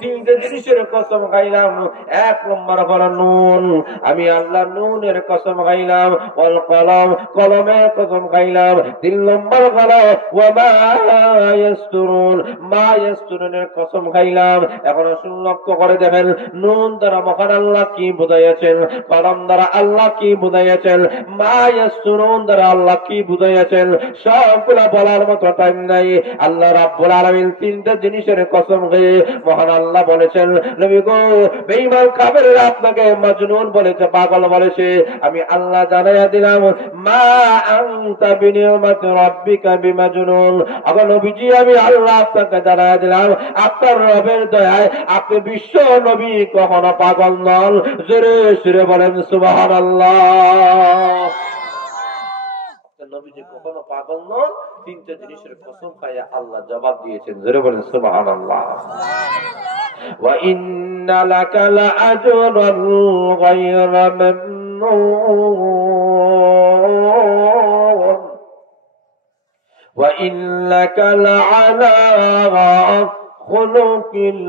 তিনটে জিনিসের কসম খাইলাম। এক নম্বর হলো নুন, আমি আল্লাহ নুনের কসম খাইলাম। ওয়াল কলম, কলমের কসম খাইলাম। তিন নম্বর হলো ওয়া মা ইয়াসতুরুন, মা ইয়াসতুরুনের কসম খাইলাম। এখন আসুন লক্ষ্য করে দেখেন, নুন দ্বারা মহান আল্লাহ কি বুঝাইয়াছেন, কলম দ্বারা আল্লাহ কি বুঝাইয়াছেন, মা ইয়াসতুরুন দ্বারা আল্লাহ কি বুঝাইয়াছেন, সবগুলা বলার মতো টাইম নাই। আল্লাহ রাব্বুল আলামিন তিনটা জিনিসের কসম খেয়ে মহান আল্লাহ বলেছেন, নবী গো বেঈমান কাফেররা আপনাকে মজনুন বলেছে, পাগল বলেছে, আমি আল্লাহ জানাইয়া দিলাম মা আনতা বিনিয়ামাতি রাব্বিকা বিমাজনুন। আবার নবীজি আমি আল্লাহ আপনাকে জানাইয়া দিলাম আপনার রবের দয়ায় আপনি বিশ্ব নবী কখনো পাগল নন। জোরে সুরে বলেন সুবহানাল্লাহ। নবীজি কখনো পাগল নন। তিনটা জিনিসের কসম খাইয়া আল্লাহ জবাব দিয়েছেন। জোরে বলেন সুবহানাল্লাহ। ওয়া ইন্না লাকা লাআজরান গায়রা মামনুন ওয়া ইন্নাকা লাআলা খুলুকিল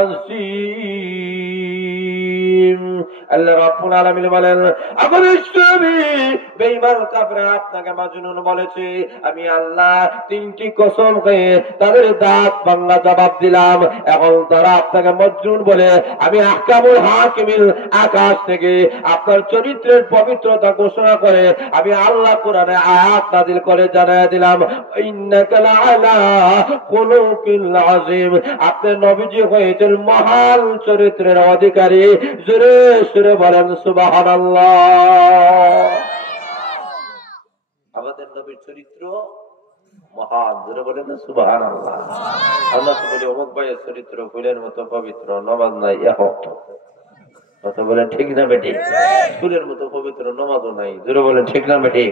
আযীম। আল্লাহ রাব্বুল আলামিন বলেন, আমার নবী বেঈমান কাফেররা আপনাকে মাজনুন বলেছে, আমি আল্লাহ তিনটি কসম খেয়ে তাদের দাঁত ভাঙা জবাব দিলাম। এখন তারা আপনাকে মজনুন বলে আমি আহকামুল হাকিমিল আকাশ থেকে আপনার চরিত্রের পবিত্রতা ঘোষণা করে আমি আল্লাহ কোরআনে আয়াত নাযিল করে জানায় দিলাম, ইন্নাকা লাআলা খুলুকিল আযীম। আপনি নবীজি হয়েছেন মহান চরিত্রের অধিকারী। জোরে সুরে বলেন সুবহানাল্লাহ। আমাদের নবীর চরিত্র মহান। জোরে বলেন সুবহানাল্লাহ। আল্লাহ তো বলে অমুক ভাইয়ের চরিত্র ফুলের মতো পবিত্র, নামাজ নাই এক ওয়াক্ত। কথা বলেন ঠিক না বেটি? ফুলের মতো পবিত্র, নামাজও নাই। জোরে বলেন ঠিক না বেটি?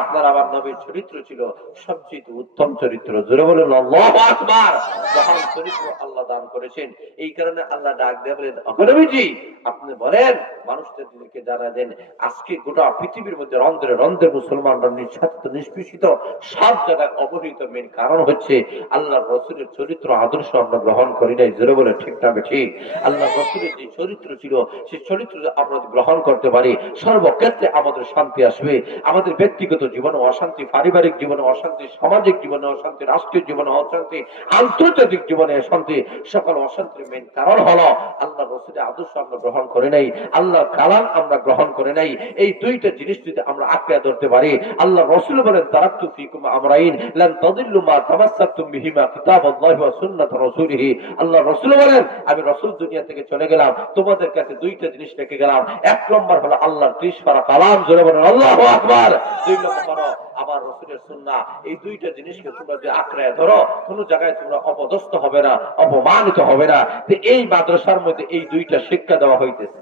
আপনার আবার নবীর চরিত্র ছিল সবচেয়ে উত্তম চরিত্র। জোরে বলেন আল্লাহু আকবার। মহান চরিত্র আল্লাহ দান করেছেন। এই কারণে আল্লাহ ডাক দিয়ে বলেন, নবীজি আপনি বলেন মানুষদেরকে জানা দেন আজকে গোটা পৃথিবীর মধ্যে রন্ধ্রে রন্ধ্রে মুসলমানরা নিঃস্বার্থ নিষ্পেষিত সব জায়গায় অবহিত মেন কারণ হচ্ছে আল্লাহ রসুলের চরিত্র আদর্শ আমরা গ্রহণ করি নাই। জোরে বলে ঠিক না বেঠিক? আল্লাহ রসুলের যে চরিত্র ছিল সেই চরিত্র আমরা গ্রহণ করতে পারি, সর্বক্ষেত্রে আমাদের শান্তি আসবে। আমাদের ব্যক্তিগত জীবনে অশান্তি, পারিবারিক জীবনে অশান্তি, সামাজিক জীবনে অশান্তি, রাষ্ট্রীয় জীবনে অশান্তি, আন্তর্জাতিক জীবনে অশান্তি, সকল অশান্তির মেন কারণ হলো আল্লাহ রসুলের আদর্শ আমরা গ্রহণ করে নাই, আল্লাহ কালাম আমরা গ্রহণ করে নাই। এই দুইটা জিনিস যদি আমরা আঁকড়ে ধরতে পারি, আল্লাহ রসুল বলেন তারাকতু ফীকুম আমরাইন লান তাদিল্লু মা তামাসসাকতুম বিহিমা কিতাবাল্লাহি ওয়া সুন্নাত রাসূলিহি। আল্লাহ রসুল বলেন আমি রসুল দুনিয়া থেকে চলে গেলাম, তোমাদের কাছে দুইটা জিনিস রেখে গেলাম। এক নম্বর হলো আল্লাহর 30 পারা কালাম। জোরে বলেন আল্লাহু আকবার। দুই নম্বর হলো আমার রসুলের সুন্নাহ। এই দুইটা জিনিসকে তোমরা যে আঁকড়ে ধরো, কোনো জায়গায় তোমরা অপদস্থ হবে না, অপমানিত হবে না। তো এই মাদ্রাসার মধ্যে এই দুইটা শিক্ষা দেওয়া হইতেছে।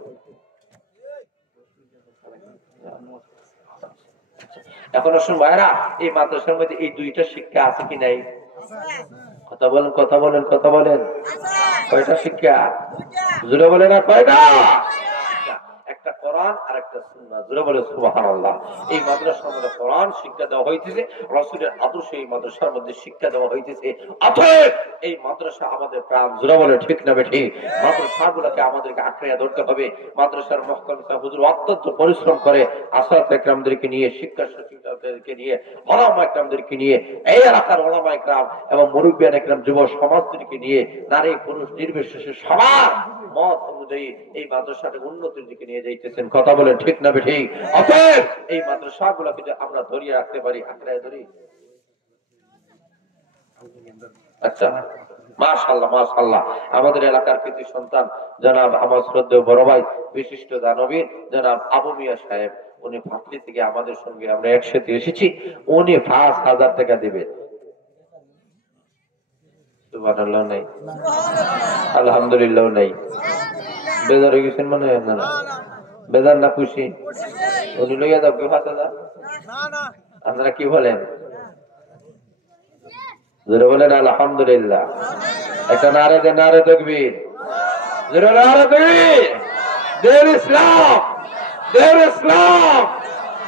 এখন আসুন ভাইরা, এই মাদ্রাসার মধ্যে এই দুইটা শিক্ষা আছে কি নাই? কথা বলেন, কথা বলেন, কথা বলেন। কয়টা শিক্ষা? জোরে বলেন না কয়টা? একটা কোরআন আর একটা সুন্নাহ। জোরে বলে সুবহানাল্লাহ। এই মাদ্রাসার মধ্যে কোরআন শিক্ষা দেওয়া হইতেছে, রাসূলের আদর্শ এই মাদ্রাসার মধ্যে শিক্ষা দেওয়া হইতেছে। অতএব এই মাদ্রাসা আমাদের প্রাণ। জোরে বলে ঠিক না বেঠি? মাদ্রাসাগুলোকে আমাদেরকে আঁকড়ে ধরতে হবে। মাদ্রাসার মুহতামিম হুজুর অত্যন্ত পরিশ্রম করে আসাত একরামদেরকে নিয়ে, শিক্ষা সচিবদেরকে নিয়ে, ওলামা একরামদেরকে নিয়ে, এই এলাকার ওলামা একরাম এবং মুরব্বিয়ান একরাম, যুব সমাজদেরকে নিয়ে, নারী পুরুষ নির্বিশেষে সবার মত অনুযায়ী এই মাদ্রাসাটাকে উন্নতির দিকে নিয়ে যাইতেছেন। কথা বলেন ঠিক না বেঠিক? অতএব এই মাদ্রাসাগুলোকে যে আমরা ধরিয়ে রাখতে পারি, আঁকড়ে ধরি। আচ্ছা, মাশাআল্লাহ মাশাআল্লাহ। আমাদের এলাকার কৃতি সন্তান জনাব আমার শ্রদ্ধেয় বড় ভাই বিশিষ্ট দানবীর জনাব আবু মিয়া সাহেব, উনি ফাঁকলি থেকে আমাদের সঙ্গে আমরা একসাথে এসেছি। উনি ৫,০০০ টাকা দিবেন। সুবহানাল্লাহ নাই, আলহামদুলিল্লাহ নাই। বেজার হয়ে গেছেন মনে হয় আপনারা? বেজার না খুশি? উনি লইয়া যাও কেউ ৫,০০০। আপনারা কি বলেন? জোরে বলেন আলহামদুলিল্লাহ। একটা নারে দেন, নারে তাকবীর। জোরে নারে তাকবীর। দেশ ইসলাম, দেশ ইসলাম।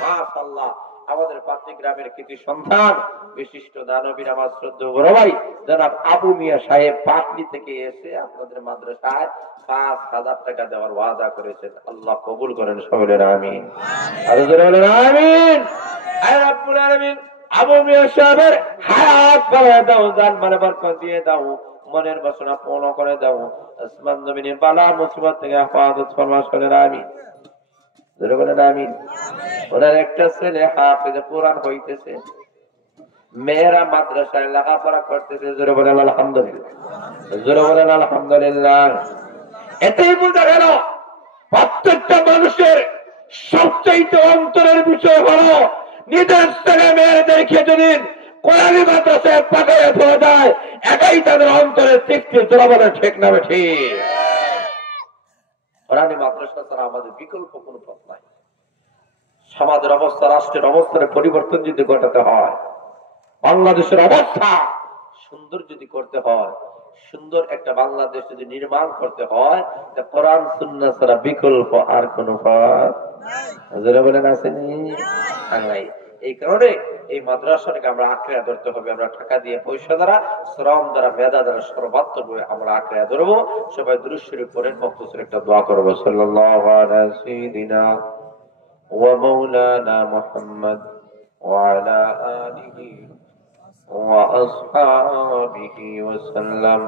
মাশাআল্লাহ। আমাদের পাত্রী গ্রামের কৃতি সন্তান বিশিষ্ট দানবীর আমার শ্রদ্ধেয় বড় ভাই জনাব আবু মিয়া সাহেব পাটলি থেকে এসে আপনাদের মাদ্রাসায় 5,000 টাকা দেওয়ার ওয়াদা করেছেন। আল্লাহ কবুল করেন, সকলে আমিন। আরো জোরে বলেন আমিন। আয় রব্বুল আলামিন আবু মিয়া সাহেবের হায়াত বাড়ায় দাও, জান মানে বরকত দিয়ে দাও, মনের বাসনা পূর্ণ করে দাও, আসমান জমিনের বালা মুসিবত থেকে হেফাজত ফরমাও, সকলে আমিন। জোরে বলেন আমিন। ওনার একটা ছেলে হাফেজে কোরআন হইতেছে, মেয়েরা মাদ্রাসায় লেখাপড়া করতেছে। জোরে বলেন আলহামদুলিল্লাহ, জোরে বলেন আলহামদুলিল্লাহ। এতেই বোঝা গেল প্রত্যেকটা মানুষের সবচাইতে অন্তরের বিষয় হলো নিজের ছেলে মেয়েদেরকে যদি কোরআনী মাদ্রাসায় পাঠায় দেওয়া যায়, একাই তাদের অন্তরের তৃপ্তি। জোরে বলেন ঠিক না ঠিক? কোরআনী মাদ্রাসা ছাড়া আমাদের বিকল্প কোনো পথ নাই। সমাজের অবস্থা, রাষ্ট্রের অবস্থার পরিবর্তন যদি ঘটাতে হয়, বাংলাদেশের অবস্থা সুন্দর যদি করতে হয়, সুন্দর একটা বাংলাদেশ যদি নির্মাণ করতে হয়, কোরআন সুন্নাহ ছাড়া বিকল্প আর কোন পথ নাই। বলেন আসেনি? এই কারণে এই মাদ্রাসাটাকে আমরা আঁকড়ে ধরতে হবে। আমরা টাকা দিয়ে, পয়সা দ্বারা, শ্রম দ্বারা, মেধা দ্বারা সর্বাত্মক আমরা আঁকড়ে ধরবো। সবাই দুরূদ শরীফ পড়েন, মখতুসর একটা দোয়া করবো। সাল্লাল্লাহু আলা সাইয়্যিদিনা ওয়া মাওলানা মুহাম্মদ ওয়া আলা আলিহি ওয়া আসহাবিহি ওয়া সাল্লাম।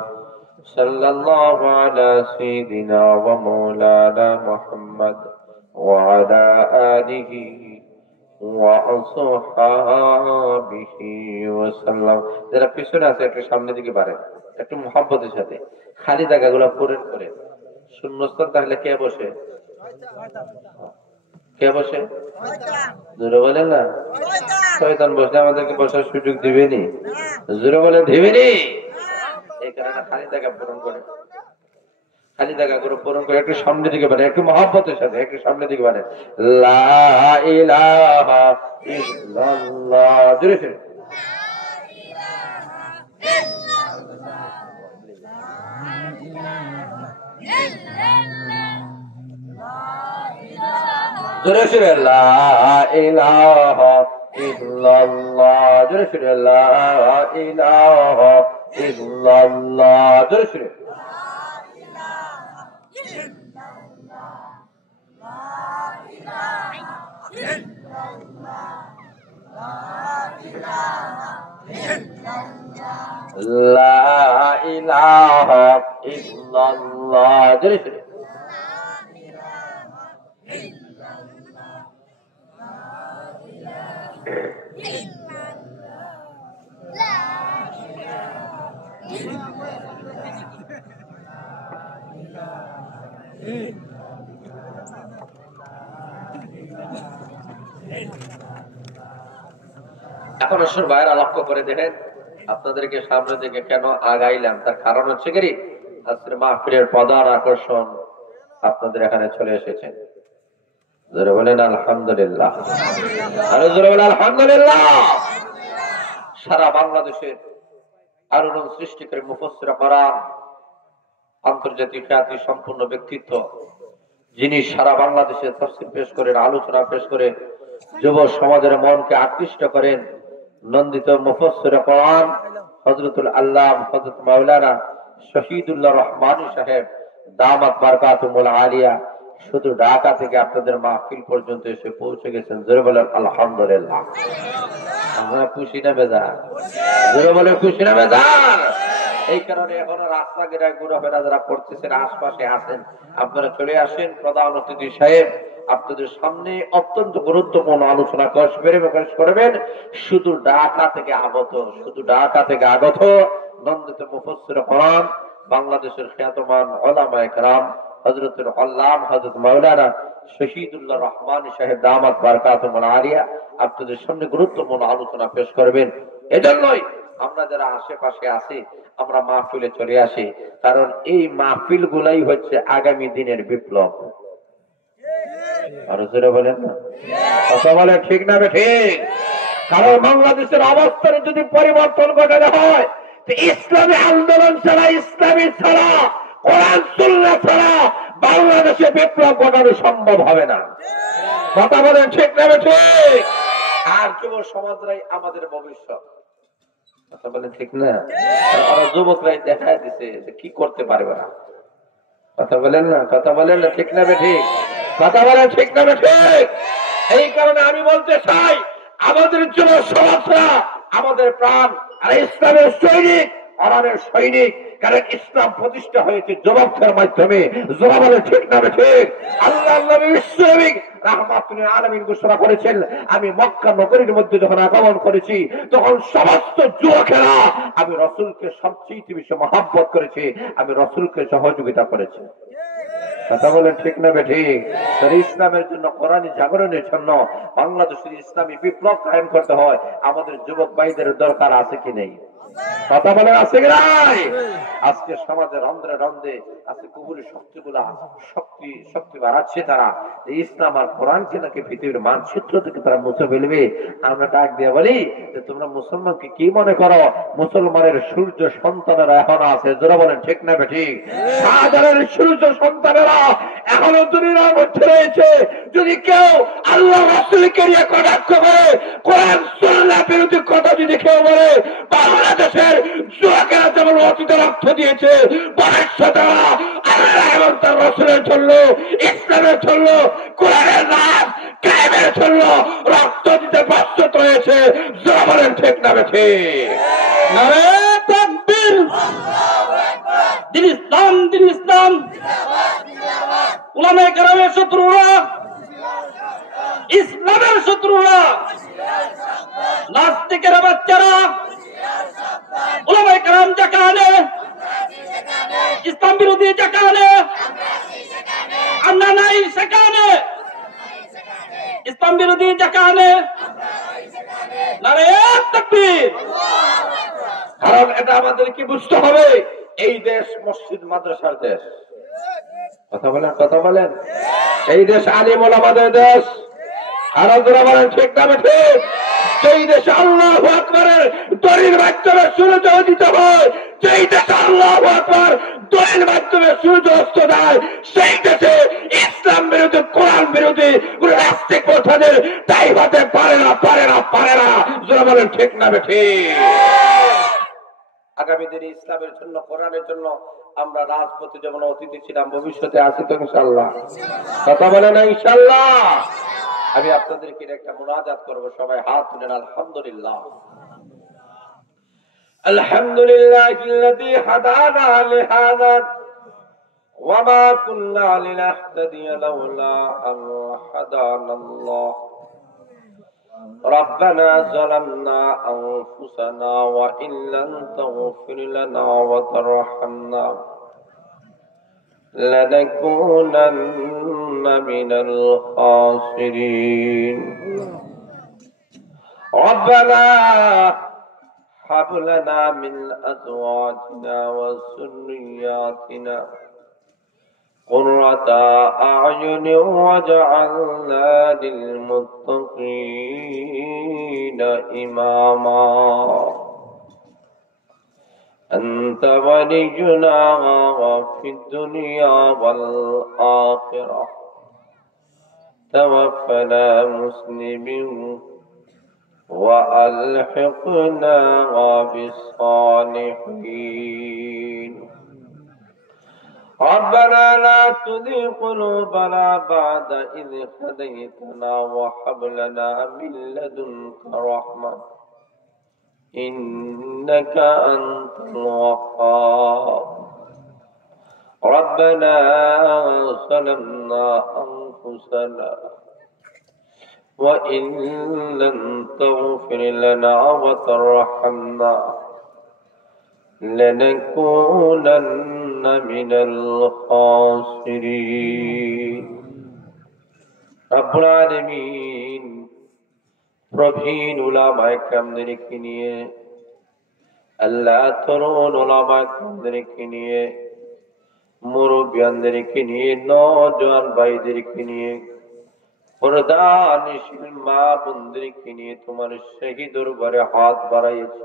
সাল্লাল্লাহু আলা সাইয়্যিদিনা ওয়া মাওলানা মুহাম্মদ ওয়া আলা আলিহি যারা পিছনে আছে একটু সামনের দিকে বাড়েন, একটু মহব্বতের সাথে খালি জায়গাগুলো পূরণ করে। শূন্যস্থান তাহলে কে বসে? কে বসে? জোরে বলেন না। শয়তান বসলে আমাদেরকে বসার সুযোগ দিবেনি। জোরে বলে দিবেনি। এই কারণে খালি জায়গা পূরণ করে, খালি জায়গাগুলো পূরণ করে একটু সামনের দিকে বাড়ে, একটু মহব্বতের সাথে একটু সামনের দিকে বাড়ে। লা ইলাহা ইল্লাল্লাহ। জোরে জোরে। জোরে জোরে লা ইলাহা ইল্লাল্লাহ। জোরে জোরে লা ইলাহা ইল্লাল্লাহ। জোরে জোরে। লা ইলাহা ইল্লাল্লাহ। জোরে জোরে। এখন আসুন ভাইয়েরা, লক্ষ্য করে দেখেন আপনাদেরকে সামনে দিকে কেন আগাইলাম, তার কারণ হচ্ছে কি আজকের মাহফিলের প্রধান আকর্ষণ আপনাদের এখানে চলে এসেছেন। জোরে বলেন আলহামদুলিল্লাহ। আরো জোরে বলেন আলহামদুলিল্লাহ। সারা বাংলাদেশের আলোড়ন সৃষ্টিকারী মুফাসসির কোরআন, আন্তর্জাতিক খ্যাতি সম্পন্ন ব্যক্তিত্ব, যিনি সারা বাংলাদেশে তাফসীর পেশ করেন, আলোচনা পেশ করে যুব সমাজের মনকে আকৃষ্ট করেন, নন্দিত মুফাসসির কোরআন হযরতুল আল্লাম হযরত মাওলানা শহীদুল্লাহ রহমানী সাহেব দামাত বারকাতুহুল আলিয়া শুধু ঢাকা থেকে আপনাদের মাহফিল পর্যন্ত এসে পৌঁছে গেছেন। জোরে বলেন আলহামদুলিল্লাহ। আমরা খুশি না বেজার? জোরে বলে খুশি না বেজার? এই কারণে এখনো রাস্তাঘাটে ঘোরাফেরা যারা করতেছেন, আশপাশে আছেন, আপনারা চলে আসেন। প্রধান অতিথি সাহেব আপনাদের সামনে অত্যন্ত গুরুত্বপূর্ণ আলোচনা করবেন। শুধু ঢাকা থেকে আগত, শুধু ঢাকা থেকে আগত নন্দিত মুফাসসির কোরআন, বাংলাদেশের খ্যাতমান উলামায়ে কেরাম হযরতুল আল্লাম হযরত মাওলানা শহীদুল্লাহ রহমানী সাহেব দামাত বারকাতুহুল আলিয়া আপনাদের সামনে গুরুত্বপূর্ণ আলোচনা পেশ করবেন। এজন্যই আমরা যারা আশেপাশে আছি আমরা মাহফিলে চলে আসি, কারণ এই মাহফিল গুলাই হচ্ছে আগামী দিনের বিপ্লব। আরো জোরে বলেন না, কথা বলে ঠিক না ঠিক? কারণ বাংলাদেশের অবস্থার যদি পরিবর্তন ঘটানো হয়, ইসলামী আন্দোলন ছাড়া, ইসলামী ছাড়া, কোরআন সুন্নাহ ছাড়া বাংলাদেশে বিপ্লব ঘটানো সম্ভব হবে না। কথা বলেন ঠিক না ঠিক? আর যুব সমাজরাই আমাদের ভবিষ্যৎ। কথা বলে ঠিক না? ওরা যুবকরাই দেখা দিচ্ছে যে কি করতে পারবে না। কথা বলেন না, কথা বলেন না, ঠিক না ঠিক? কথা বলেন ঠিক না ঠিক? এই কারণে আমি বলতে চাই, আমাদের যুব সমাজরা আমাদের প্রাণ, আর ইসলামের সৈনিক, কোরআনের সৈনিক। কারণ ইসলাম প্রতিষ্ঠা হয়েছে যুবকদের মাধ্যমে। যারা বলে ঠিক না ঠিক? আল্লাহ নবী বিশ্বনবী রাহমাতুল আলামিন ঘোষণা করেছেন, আমি মক্কা নগরীর মধ্যে যখন আগমন করেছি তখন সমস্ত যুবকেরা আমি রাসূলকে সবচেয়ে বেশি মহব্বত করেছি, আমি রাসূলকে সহযোগিতা করেছি। কথা বলেন ঠিক না ঠিক? তার ইসলামের জন্য, কোরআনী জাগরণের জন্য বাংলাদেশের ইসলামী বিপ্লব কায়েম করতে হয়। আমাদের যুবক ভাইদের দরকার আছে কি নেই? কথা বলেন আছে কি নাই? আজকে সমাজের রন্ধ্রে রন্ধ্রে আজকে কুহুরি শক্তিগুলা শক্তি বাড়াচ্ছে তারা। ইসলাম আর কোরআনকে নাকি পৃথিবীর মানচিত্র থেকে তারা মুছে ফেলবে। আমরা ডাক দিয়ে বলি যে তোমরা মুসলমানকে কি মনে করো? মুসলমানের সূর্য সন্তানেরা এখনো আছে। যারা বলেন ঠিক না ঠিক? শাহজাহানের সূর্য সন্তানেরা এখনো দুনিয়ার মধ্যে রয়েছে। যদি কেউ আল্লাহ রাসূলকে নিয়ে কটাক্ষ করে, কোরআন সুন্নাহ বিরোধী কথা যদি কেউ বলে, বাংলাদেশের যুবকেরা যেমন অতীতে রক্ত দিয়েছে, ভবিষ্যতেরা আল্লাহ এবং তার রাসূলের জন্য, ইসলামের জন্য, কোরআনের রাজ কায়েমের জন্য রক্ত দিতে প্রস্তুত হয়েছে। যারা বলেন ঠিক না ঠিক? নারে তাকবীর! দিন ইসলাম, দিন ইসলাম। উলামায়ে কেরামের শত্রুরা, ইসলামের শত্রুরা, নাস্তিকের বাচ্চারা, উলামায়ে কেরাম যেখানে ইসলাম বিরোধী, যেখানে আমরা নাই সেখানে ইসলাম বিরোধী, যেখানে নারে তাকবীর! কারণ এটা আমাদেরকে বুঝতে হবে, এই দেশ মসজিদ মাদ্রাসার দেশ। কথা বলেন, কথা বলেন। এই দেশ আলিম ওলামাদের দেশ। আরো যারা বলেন ঠিক না ঠিক? যেই দেশে আল্লাহু আকবারের দলিল মাধ্যমে সূর্য উদিত হয়, যেই দেশে আল্লাহু আকবার দলিল মাধ্যমে সূর্য অস্ত যায়, সেই দেশে ইসলাম বিরোধী, কোরআন বিরোধী কোন রাষ্ট্রিক প্রথাদের তাই হতে পারে না, পারে না, পারে না। যারা বলেন ঠিক না ঠিক? আগামী দিনে ইসলামের জন্য, কোরআনের জন্য আমরা রাজপথে যেমন অতিথি ছিলাম, ভবিষ্যতে আছি তো ইনশাআল্লাহ। কথা বলে না ইনশাআল্লাহ? আমি আপনাদেরকে একটা মুনাজাত করব, সবাই হাত তুলেন। আলহামদুলিল্লাহ, আলহামদুলিল্লাহিল্লাযী হাদানা লিহাযা ওয়া মা কুন্না লিনাহতাদিয়া লাউলা আন হাদানাল্লাহ। ربنا ظلمنا أنفسنا وإن لم تغفر لنا وترحمنا لنكونن من الخاسرين. ربنا هب لنا من أزواجنا وذرياتنا قرة أعين واجعلنا للمتقين إماما. أنت ولينا في الدنيا والآخرة. توفنا مسلمين وألحقنا بالصالحين. ربنا لا تزغ قلوبنا بعد إذ هديتنا وهب لنا من لدنك رحمة إنك أنت الوهاب. ربنا ظلمنا أنفسنا وإن لم تغفر لنا وترحمنا لنكونن من الخاسرين. رب العالمين প্রবীণ উলামায়ে কেরামদেরকে নিয়ে, আল্লাহ তরুণ উলামায়ে কেরামদেরকে নিয়ে, মুরব্বিয়ানদেরকে নিয়ে, নওজোয়ান ভাইদেরকে নিয়ে, পর্দানিশীল মা বোনদেরকে নিয়ে তোমার সেই দরবারে হাত বাড়াইয়েছি।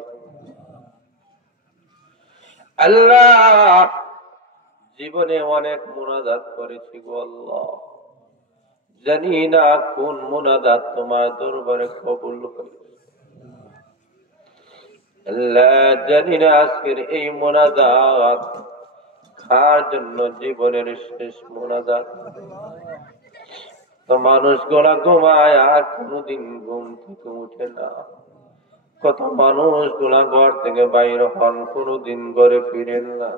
আল্লাহ, জীবনে অনেক মুনাজাত করেছি গো আল্লাহ, জানি না কোন মুনাজাত তোমার দরবারে কবুল হবে। আল্লাহ জানি না আজকের এই মুনাজাত কার জন্য জীবনের শেষ মুনাজাত। তো মানুষ গোলা ঘুমায় আর কোনদিন ঘুম থেকে উঠে না। কত মানুষ গোলা ঘর থেকে বাইর হন, কোনদিন ঘরে ফিরেন না।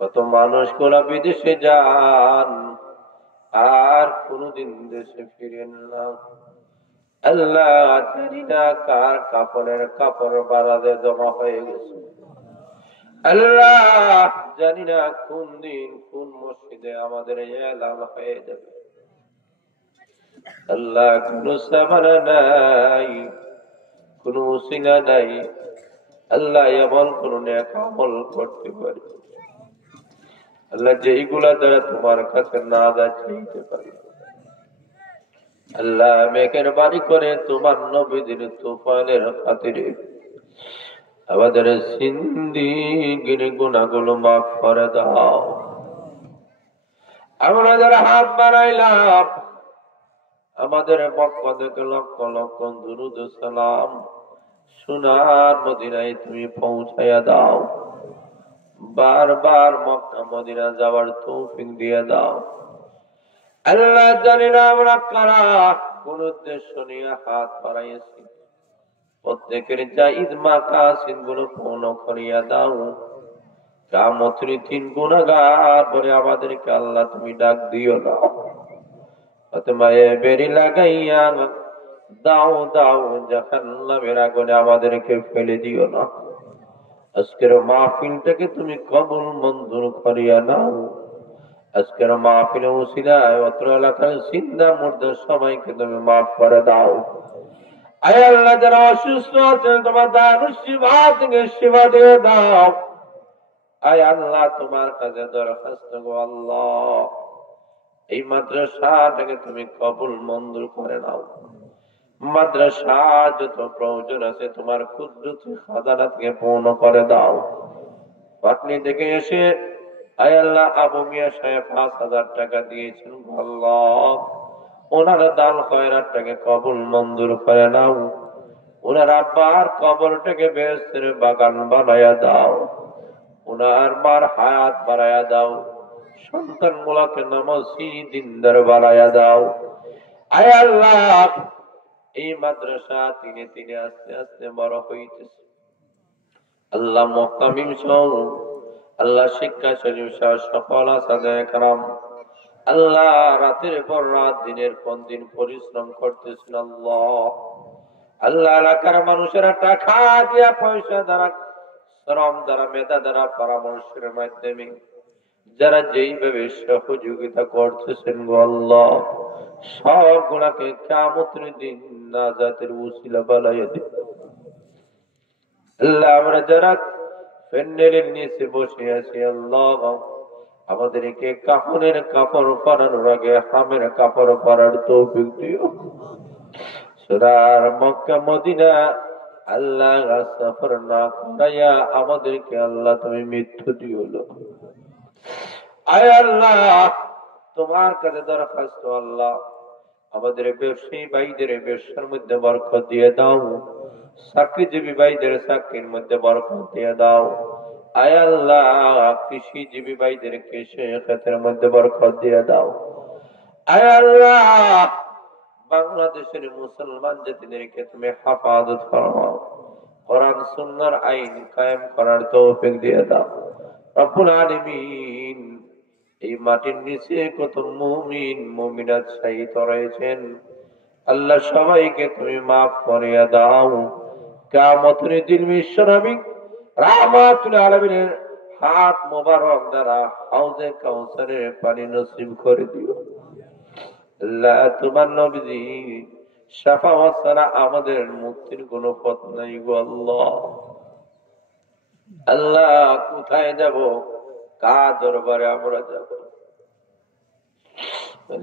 কত মানুষ গোলা বিদেশে যান আর কোনদিন দেশে ফিরেন না। আল্লাহ জানি না কার কাপড়ের কাপড় বাড়াতে জমা হয়ে গেছে। আল্লাহ জানি না কোন দিন কোন মসজিদে আমাদের এলান হয়ে যাবে। আল্লাহ কোন সামানা নাই, কোন উসিলা নাই। আল্লাহ এমন কোন নেক আমল করতে পারি আল্লাহ যেইগুলা দ্বারা তোমার কাছে না চাইতে পারি। আল্লাহ মেঘের বাড়ি করে তোমার নবীদের তুফানের খাতিরে আমাদের জিন্দেগীর গুনাহগুলো মাফ করে দাও। আমরা যারা হাত বাড়াইলাম আমাদের পক্ষ থেকে লক্ষ লক্ষ দুরূদ সালাম সোনার মদিনায় তুমি পৌঁছাইয়া দাও। বারবার মক্কা মদিনা যাওয়ার তৌফিক দিয়ে দাও। আল্লাহ জানি না আমরা কারা কোন উদ্দেশ্য নিয়ে হাত বাড়াইছি, প্রত্যেকের জায়েজ মাকাসিদ গুলো পূর্ণ করিয়া দাও। কিয়ামতের দিন গুনাহগার বলে আমাদেরকে আল্লাহ তুমি ডাক দিও না। ফাতেমায়ে বেরি লাগাইয়া দাও দাও জাহান্নামের আগুনে আমাদেরকে ফেলে দিও না। আজকের মাহফিলটাকে তুমি কবুল মঞ্জুর করিয়া নাও। আজকের মাহফিলে উসিলায় অত্র এলাকার জিন্দা মুর্দা সবাইকে তুমি মাফ করে দাও। আয় আল্লাহ যারা অসুস্থ আছেন তোমার দারুস শিফা থেকে শিফা দিয়ে দাও। আয় আল্লাহ তোমার কাছে দরখাস্ত গো আল্লাহ, এই মাদ্রাসাটাকে তুমি কবুল মঞ্জুর করে নাও। মাদ্রাসা যত প্রয়োজন আছে তোমার কুদরতি খাজানা থেকে পূর্ণ করে দাও। পাটনি থেকে এসে আয় আল্লাহ আবু মিয়া সাহেব ৫,০০০ টাকা দিয়েছেন আল্লাহ, ওনার দান খয়রাতটাকে কবুল মঞ্জুর করে নাও। ওনার আব্বার কবরটাকে বেহেশতের বাগান বানায়া দাও। ওনার মার হায়াত বাড়ায়া দাও। সন্তান গুলাকে নামাজি দিনদার বানায়া দাও। আয় আল্লাহ এই মাদ্রাসা দিনে দিনে আস্তে আস্তে বড় হইতেছে। আল্লাহ মুহতামিম সহ আল্লাহ শিক্ষা শরীফ সহ সকল আসাদে کرام আল্লাহ রাতের পর রাত দিনের পর দিন পরিশ্রম করতেছেন। আল্লাহ আল্লাহ এলাকার মানুষেরা টাকা দিয়া পয়সা দ্বারা শ্রম দ্বারা মেধা দ্বারা পরামর্শের মাধ্যমে যারা যেইভাবে সহযোগিতা করতেছেন গো আল্লাহ সব গুণাকে কিয়ামতের দিন নাজাতের উসিলা বানাইয়া দিন। আল্লাহ আমরা যারা প্যান্ডেলের নিচে বসে আছি আল্লাহ আমাদেরকে কাফনের কাপড় পরানোর আগে হামের কাপড় পরার তৌফিক দিও। সোনার মক্কা মদিনা আল্লাহ সফর না করাইয়া আমাদেরকে আল্লাহ তুমি মৃত্যু দিও না। আয় আল্লাহ তোমার কাছে দরখাস্ত আল্লাহ আমাদের ব্যবসায়ী ভাইদের ব্যবসার মধ্যে বরকত দিয়ে দাও। চাকরিজীবী ভাইদের চাকরির মধ্যে বরকত দিয়ে দাও। আয় আল্লাহ কৃষিজীবী ভাইদের কৃষি ক্ষেত্রের মধ্যে বরকত দিয়ে দাও। আয় আল্লাহ বাংলাদেশের মুসলমান জাতিদেরকে তুমি হেফাজত ফরমাও। কোরআন সুন্নাহর আইন কায়েম করার তৌফিক দিয়ে দাও রব্বুল আলামিন। এই মাটির নিচে কত মুমিন মুমিনাত শহীদ রয়েছেন আল্লাহ সবাইকে তুমি মাফ করিয়া দাও। কিয়ামতের দিন বিশ্বনবী রাহমাতুল আলামিনের হাত মোবারক দ্বারা হাউজে কাউসারের পানি নসিব করে দিও। আল্লাহ তোমার নবীজি শাফাআত ছাড়া আমাদের মুক্তির কোনো পথ নাই গো আল্লাহ। আল্লাহ কোথায় যাব, কার দরবারে আমরা যাব?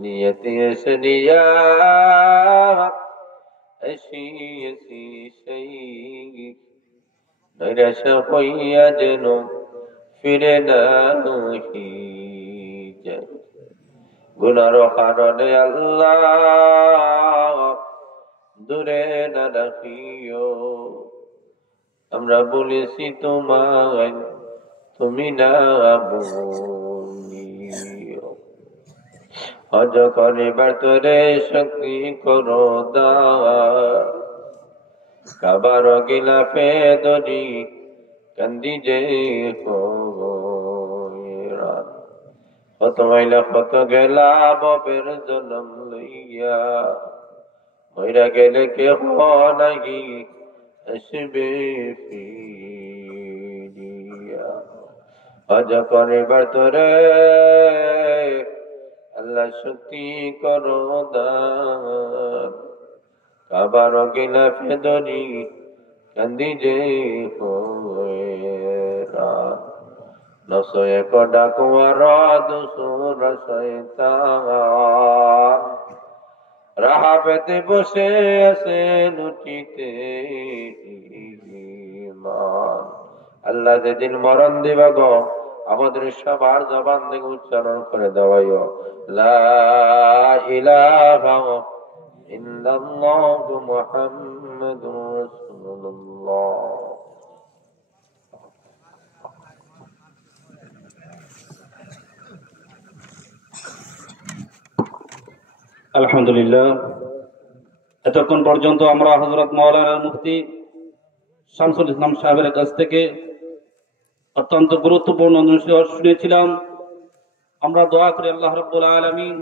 নিয়তি এসনিয়া এসি এসি সেই নৈরাশ হইয়া যেন ফিরে নাহি যায়। গুনার কারণে আল্লাহ দূরে না রাখিও। আমরা বলেছি তোমায়, তুমি না বলিও। হজ করিবার তোরে শক্তি করো দান, কাবার গিলাফে দরি কান্দি যে হইরান। কত মাইলা কত গেলা বাপের জন্ম লইয়া, মইরা গেলে কেহ নাহি আসবে ফিরিয়া। হজ করিবার তোরে আল্লাহ শক্তি করো দান, কাবার গিলাফে দরি কান্দি যে হইরান। নশয়ে কডা কুয়ার দুসুর শয়তান, রাহা পেতে বসে আছে লুটিতে ঈমান। আল্লাহ যেদিন মরণ দিবা গো, আমাদের সবার জবান থেকে উচ্চারণ করে দেওয়াইও লা ইলাহা ইল্লাল্লাহু মুহাম্মাদুর রাসূলুল্লাহ। আলহামদুলিল্লাহ, এতক্ষণ পর্যন্ত আমরা হযরত মাওলানা মুফতি শামসুল ইসলাম সাহেবের কাছ থেকে অত্যন্ত গুরুত্বপূর্ণ নসিহত শুনেছিলাম। আমরা দোয়া করি আল্লাহ রাব্বুল আলামিন